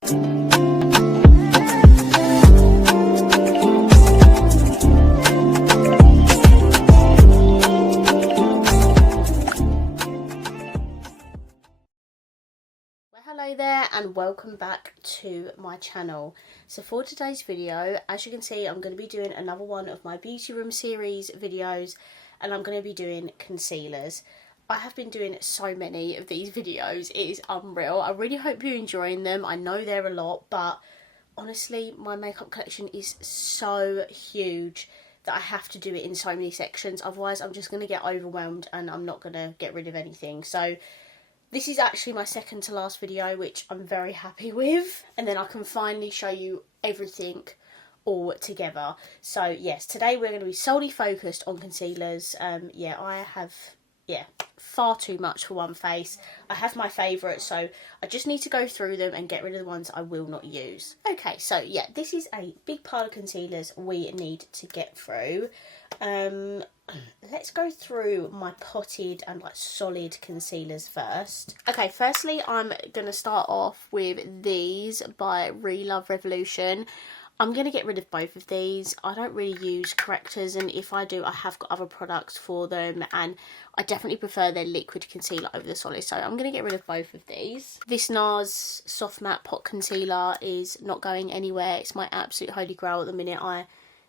Hello there and welcome back to my channel. So for today's video, as you can see, I'm going to be doing another one of my beauty room series videos, and I'm going to be doing concealers. I have been doing so many of these videos, it is unreal. I really hope you're enjoying them. I know they're a lot, but honestly my makeup collection is so huge that I have to do it in so many sections, otherwise I'm just going to get overwhelmed and I'm not going to get rid of anything. So this is actually my second to last video, which I'm very happy with, and then I can finally show you everything all together. So yes, today we're going to be solely focused on concealers. I have far too much for one face. I have my favourites, so I just need to go through them and get rid of the ones I will not use. Okay, so yeah, this is a big pile of concealers we need to get through. Let's go through my potted and like solid concealers first. Okay, firstly I'm gonna start off with these by Love Revolution. I'm going to get rid of both of these. I don't really use correctors, and if I do, I have got other products for them, and I definitely prefer their liquid concealer over the solid, so I'm going to get rid of both of these. This NARS Soft Matte Pot Concealer is not going anywhere. It's my absolute holy grail at the minute. I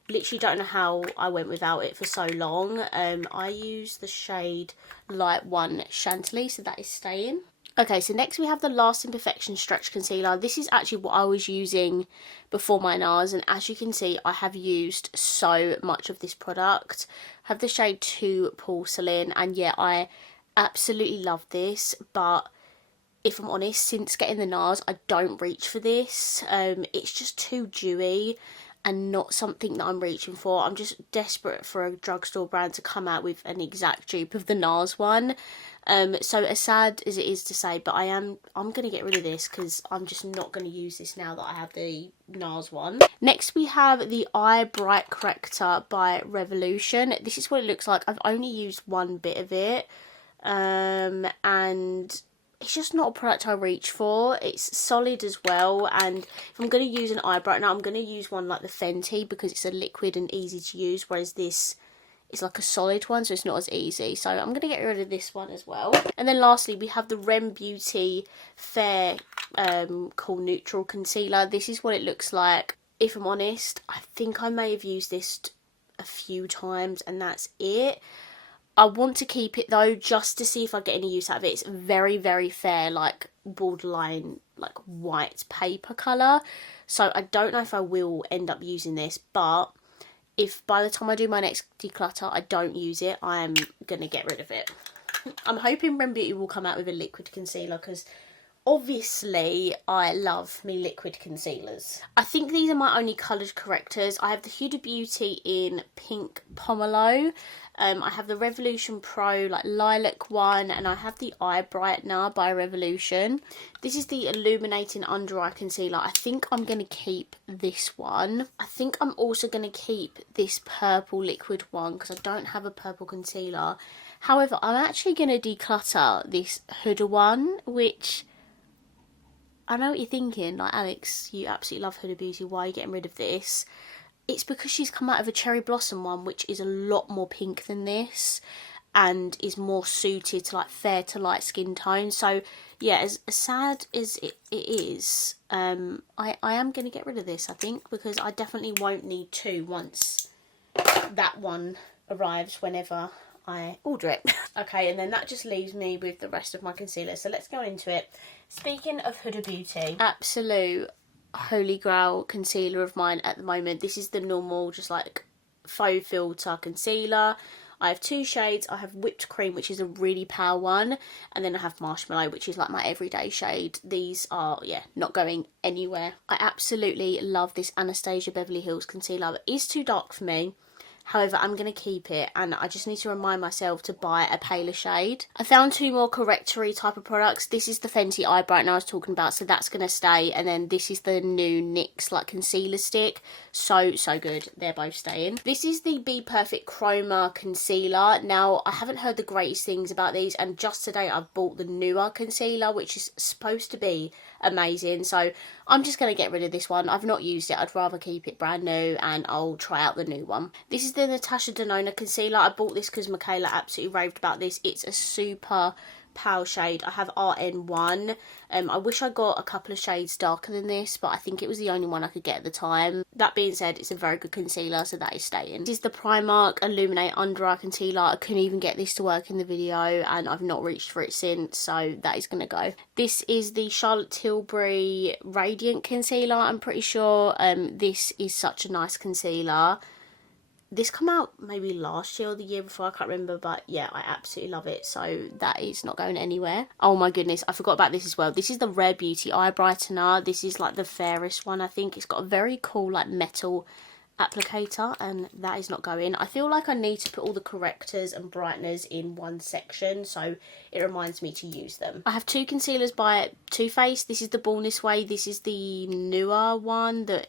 literally don't know how I went without it for so long. I use the shade Light 1 Chantilly, so that is staying. Okay, so next we have the Lasting Perfection Stretch Concealer. This is actually what I was using before my NARS, and as you can see, I have used so much of this product. I have the shade 2 Porcelain, and yeah, I absolutely love this, but if I'm honest, since getting the NARS, I don't reach for this. It's just too dewy and not something that I'm reaching for. I'm just desperate for a drugstore brand to come out with an exact dupe of the NARS one. So as sad as it is to say, but I'm going to get rid of this because I'm just not going to use this now that I have the NARS one. Next we have the Eye Bright Corrector by Revolution. This is what it looks like. I've only used one bit of it, and it's just not a product I reach for. It's solid as well, and if I'm going to use an eye brightener, I'm going to use one like the Fenty because it's a liquid and easy to use, whereas this is like a solid one, so it's not as easy. So I'm going to get rid of this one as well. And then lastly, we have the Rem Beauty Fair Cool Neutral Concealer. This is what it looks like. If I'm honest, I think I may have used this a few times and that's it. I want to keep it though, just to see if I get any use out of it. It's very, very fair, like borderline, like white paper colour. So I don't know if I will end up using this, but if by the time I do my next declutter I don't use it, I'm going to get rid of it. I'm hoping Rem Beauty will come out with a liquid concealer because obviously I love me liquid concealers. I think these are my only coloured correctors. I have the Huda Beauty in Pink Pomelo. I have the Revolution Pro like lilac one, and I have the Eye Brightener by Revolution. This is the Illuminating Under Eye Concealer. I think I'm going to keep this one. I think I'm also going to keep this purple liquid one because I don't have a purple concealer. However, I'm actually going to declutter this Huda one, which I know what you're thinking, like, Alex, you absolutely love Huda Beauty, why are you getting rid of this? It's because she's come out of a Cherry Blossom one, which is a lot more pink than this, and is more suited to, like, fair to light skin tone. So, yeah, as sad as it is, I am going to get rid of this, I think, because I definitely won't need two once that one arrives whenever I order it. Okay, and then that just leaves me with the rest of my concealer, so let's go into it. Speaking of Huda Beauty, absolute holy grail concealer of mine at the moment. This is the normal, just like faux filter concealer. I have two shades. I have Whipped Cream, which is a really pale one, and then I have Marshmallow, which is like my everyday shade. These are, yeah, not going anywhere. I absolutely love this Anastasia Beverly Hills concealer. It is too dark for me. However, I'm going to keep it, and I just need to remind myself to buy a paler shade. I found two more correctory type of products. This is the Fenty Eye Brightener I was talking about, so that's going to stay. And then this is the new NYX like concealer stick. So good. They're both staying. This is the Be Perfect Chroma Concealer. Now, I haven't heard the greatest things about these, and just today I've bought the newer concealer, which is supposed to be amazing. So I'm just going to get rid of this one. I've not used it. I'd rather keep it brand new, and I'll try out the new one. This is the Natasha Denona concealer. I bought this because Michaela absolutely raved about this. It's a super pale shade. I have RN1. I wish I got a couple of shades darker than this, but I think it was the only one I could get at the time. That being said, it's a very good concealer, so that is staying. This is the Primark Illuminate Under Eye Concealer. I couldn't even get this to work in the video, and I've not reached for it since, so that is going to go. This is the Charlotte Tilbury Radiant Concealer, I'm pretty sure. This is such a nice concealer. This come out maybe last year or the year before, I can't remember, but yeah, I absolutely love it, so that is not going anywhere. Oh my goodness, I forgot about this as well. This is the Rare Beauty Eye Brightener. This is like the fairest one, I think. It's got a very cool like metal applicator, and that is not going. I feel like I need to put all the correctors and brighteners in one section, so it reminds me to use them. I have two concealers by Too Faced. This is the Born This Way. This is the newer one, the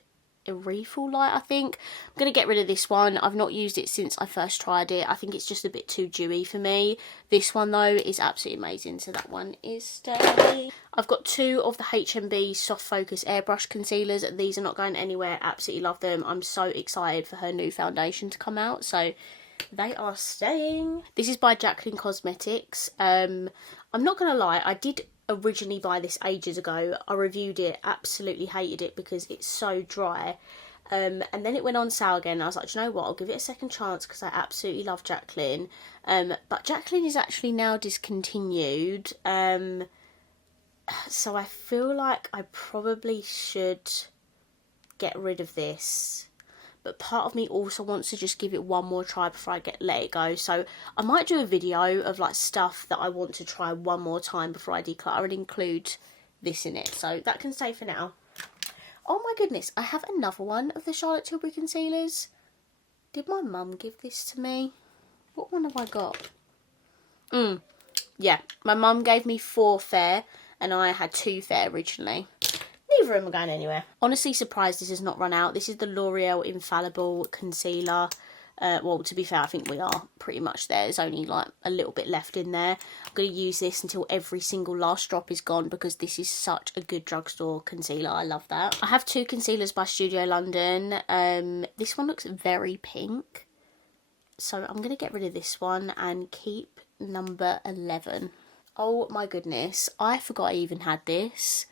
Refill Light, I think. I'm going to get rid of this one. I've not used it since I first tried it. I think it's just a bit too dewy for me. This one though is absolutely amazing, so that one is staying. I've got two of the HMB Soft Focus Airbrush Concealers. These are not going anywhere. Absolutely love them. I'm so excited for her new foundation to come out, so they are staying. This is by Jaclyn Cosmetics. I'm not going to lie, I did originally buy this ages ago. I reviewed it, absolutely hated it because it's so dry, and then it went on sale again. I was like, do you know what, I'll give it a second chance because I absolutely love Jaclyn, but Jaclyn is actually now discontinued, so I feel like I probably should get rid of this. But part of me also wants to just give it one more try before I let it go. So I might do a video of like stuff that I want to try one more time before I declutter and include this in it. So that can stay for now. Oh my goodness, I have another one of the Charlotte Tilbury concealers. Did my mum give this to me? What one have I got? Yeah, my mum gave me 4 fair and I had 2 fair originally. Neither of them are going anywhere. Honestly surprised this has not run out. This is the L'Oreal Infallible Concealer. Well, to be fair, I think we are pretty much there. There's only like a little bit left in there. I'm going to use this until every single last drop is gone because this is such a good drugstore concealer. I love that. I have 2 concealers by Studio London. This one looks very pink, so I'm going to get rid of this one and keep number 11. Oh my goodness, I forgot I even had this.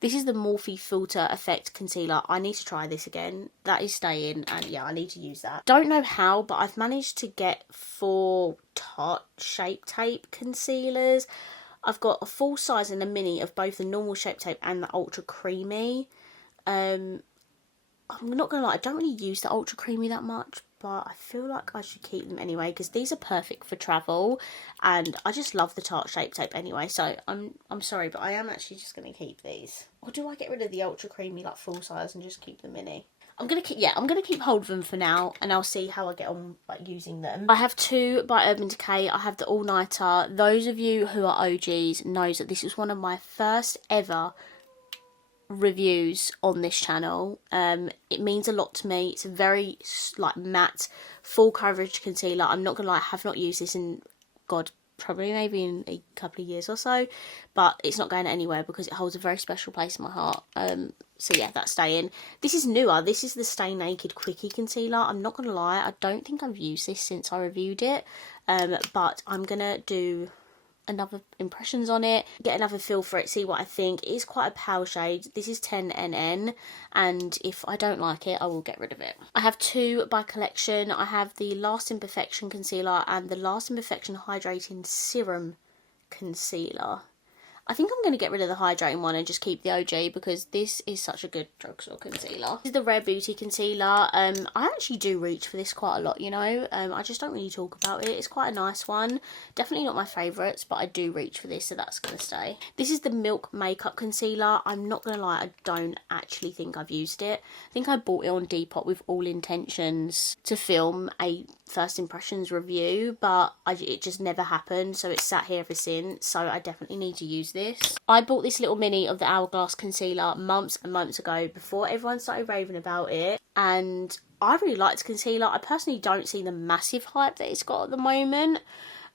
This is the Morphe Filter Effect Concealer. I need to try this again. That is staying, and yeah, I need to use that. Don't know how, but I've managed to get 4 Tarte Shape Tape concealers. I've got a full size and a mini of both the normal Shape Tape and the Ultra Creamy. I'm not going to lie, I don't really use the Ultra Creamy that much, but I feel like I should keep them anyway because these are perfect for travel, and I just love the Tarte Shape Tape anyway, so I'm sorry, but I am actually just going to keep these. Or do I get rid of the Ultra Creamy like full size and just keep the mini? I'm going to keep hold of them for now, and I'll see how I get on like using them. I have 2 by Urban Decay. I have the All Nighter. Those of you who are OGs knows that this was one of my first ever reviews on this channel. It means a lot to me. It's a very like matte full coverage concealer. I'm not gonna lie, I have not used this in god probably maybe in a couple of years or so, but it's not going anywhere because it holds a very special place in my heart. So yeah, that's staying. This is newer. This is the Stay Naked Quickie Concealer. I'm not gonna lie, I don't think I've used this since I reviewed it, but I'm gonna do another impressions on it, get another feel for it, see what I think. It is quite a pale shade. This is 10NN, and if I don't like it, I will get rid of it. I have 2 by Collection. I have the Last Imperfection Concealer and the Last Imperfection Hydrating Serum Concealer. I think I'm going to get rid of the hydrating one and just keep the OG because this is such a good drugstore concealer. This is the Rare Beauty Concealer. I actually do reach for this quite a lot, you know. I just don't really talk about it. It's quite a nice one. Definitely not my favourites, but I do reach for this, so that's going to stay. This is the Milk Makeup Concealer. I'm not going to lie, I don't actually think I've used it. I think I bought it on Depop with all intentions to film a first impressions review, but it just never happened, so it's sat here ever since, so I definitely need to use this. I bought this little mini of the Hourglass concealer months and months ago before everyone started raving about it, and I really liked concealer. I personally don't see the massive hype that it's got at the moment,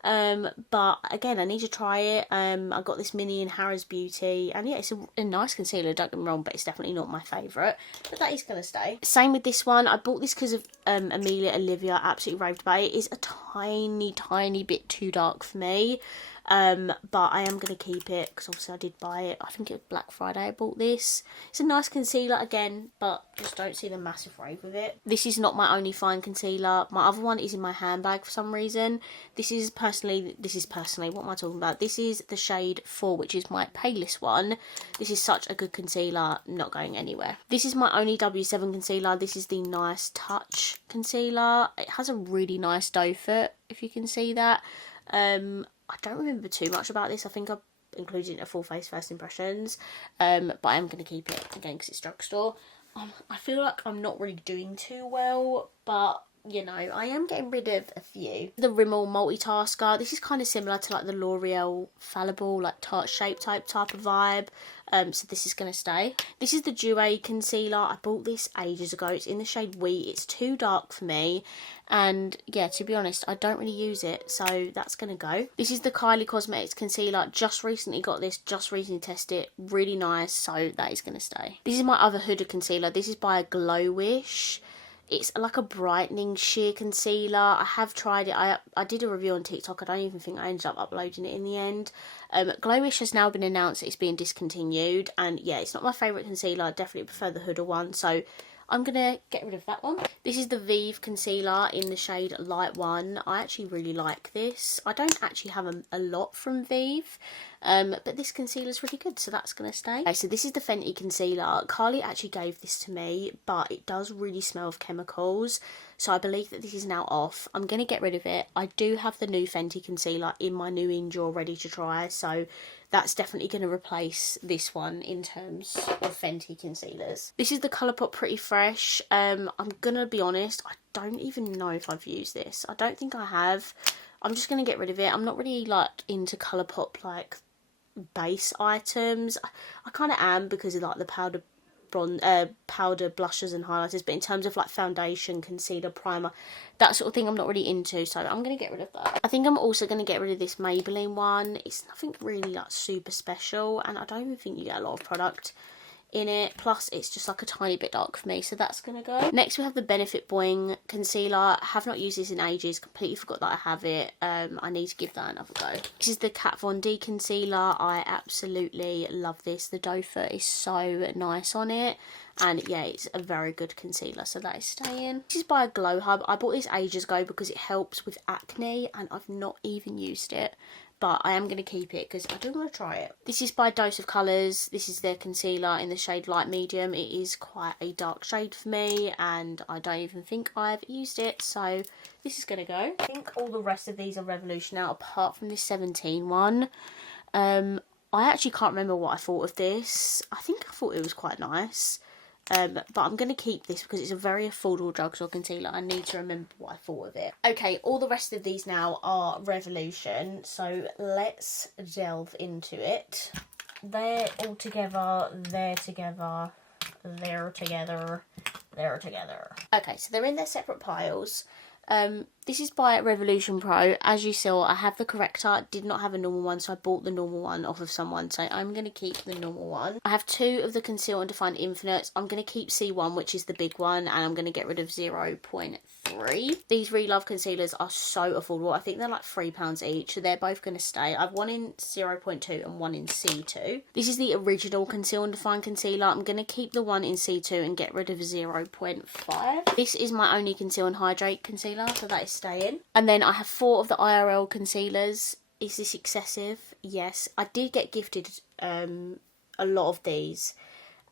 But again, I need to try it. I got this mini in Harrods Beauty, and yeah, it's a nice concealer, don't get me wrong, but it's definitely not my favourite, but that is going to stay. Same with this one. I bought this because of Amelia Olivia, absolutely raved about it. It's a tiny bit too dark for me, but I am going to keep it because obviously I did buy it. I think it was Black Friday I bought this. It's a nice concealer again, but just don't see the massive rave with it. This is not my only fine concealer. My other one is in my handbag for some reason. This is personally, what am I talking about? This is the shade 4, which is my palest one. This is such a good concealer, not going anywhere. This is my only W7 concealer. This is the Nice Touch concealer. It has a really nice doe foot, if you can see that. I don't remember too much about this. I think I included it in a full face first impressions, but I am going to keep it again because it's drugstore. I feel like I'm not really doing too well, but you know, I am getting rid of a few. The Rimmel Multitasker. This is kind of similar to like the L'Oreal Fallible, like tart shape type of vibe. So this is going to stay. This is the Duet concealer. I bought this ages ago. It's in the shade Wheat. It's too dark for me. And yeah, to be honest, I don't really use it. So that's going to go. This is the Kylie Cosmetics concealer. Just recently got this. Just recently tested it. Really nice. So that is going to stay. This is my other hooded concealer. This is by Glowish. It's like a brightening sheer concealer. I have tried it. I did a review on TikTok. I don't even think I ended up uploading it in the end. Glowish has now been announced that it's being discontinued. And yeah, it's not my favourite concealer. I definitely prefer the Huda one. So I'm going to get rid of that one. This is the Vive concealer in the shade Light 1. I actually really like this. I don't actually have a lot from Vive, but this concealer is really good, so that's going to stay. Okay, so this is the Fenty concealer. Carly actually gave this to me, but it does really smell of chemicals, so I believe that this is now off. I'm going to get rid of it. I do have the new Fenty concealer in my new in drawer ready to try, so that's definitely going to replace this one in terms of Fenty concealers. This is the Colourpop Pretty Fresh. I'm going to be honest, I don't even know if I've used this. I don't think I have. I'm just going to get rid of it. I'm not really like into Colourpop like base items. I kind of am because of like the powder blushes and highlighters, but in terms of like foundation, concealer, primer, that sort of thing, I'm not really into, so I'm going to get rid of that. I think I'm also going to get rid of this Maybelline one. It's nothing really like super special, and I don't even think you get a lot of product in it, plus it's just like a tiny bit dark for me, so that's gonna go. Next we have the Benefit Boing concealer. I have not used this in ages, completely forgot that I have it. I need to give that another go. This is the Kat Von D concealer. I absolutely love this. The doe foot is so nice on it, and yeah, it's a very good concealer, so that is staying. This is by Glow Hub. I bought this ages ago because it helps with acne, and I've not even used it, but I am going to keep it because I do want to try it. This is by Dose of Colours. This is their concealer in the shade Light Medium. It is quite a dark shade for me, and I don't even think I've used it, so this is going to go. I think all the rest of these are Revolution out, apart from this 17 one. I actually can't remember what I thought of this. I think I thought it was quite nice. But I'm going to keep this because it's a very affordable drugstore concealer. I need to remember what I thought of it. Okay, all the rest of these now are Revolution, so let's delve into it. They're all together, they're together, they're together, they're together. Okay, so they're in their separate piles. This is by Revolution Pro. As you saw, I have the corrector, did not have a normal one, so I bought the normal one off of someone, so I'm going to keep the normal one. I have 2 of the Conceal and Define Infinites. I'm going to keep C1, which is the big one, and I'm going to get rid of 0.3. These Relove concealers are so affordable. I think they're like £3 each, so they're both going to stay. I've one in 0.2 and one in C2. This is the original Conceal and Define concealer. I'm going to keep the one in C2 and get rid of 0.5. This is my only Conceal and Hydrate concealer, so that is staying. And then I have 4 of the IRL concealers. Is this excessive? Yes. I did get gifted a lot of these,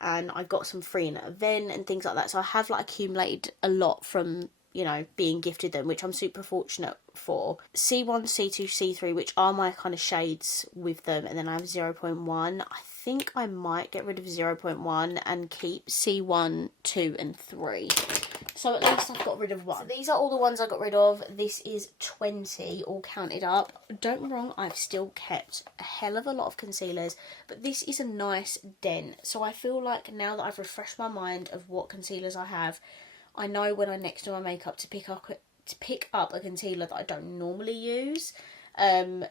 and I got some free in an event and things like that, so I have like accumulated a lot from, you know, being gifted them, which I'm super fortunate for. C1, C2, C3, which are my kind of shades with them, and then I have 0.1. I think I might get rid of 0.1 and keep C1, 2 and 3. So at least I've got rid of one. So these are all the ones I got rid of. This is 20 all counted up. Don't get me wrong, I've still kept a hell of a lot of concealers, but this is a nice dent. So I feel like now that I've refreshed my mind of what concealers I have, I know when I next do my makeup to pick up a concealer that I don't normally use.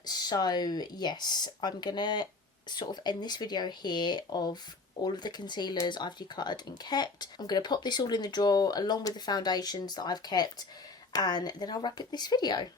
So yes, I'm gonna sort of end this video here of all of the concealers I've decluttered and kept. I'm going to pop this all in the drawer along with the foundations that I've kept, and then I'll wrap up this video.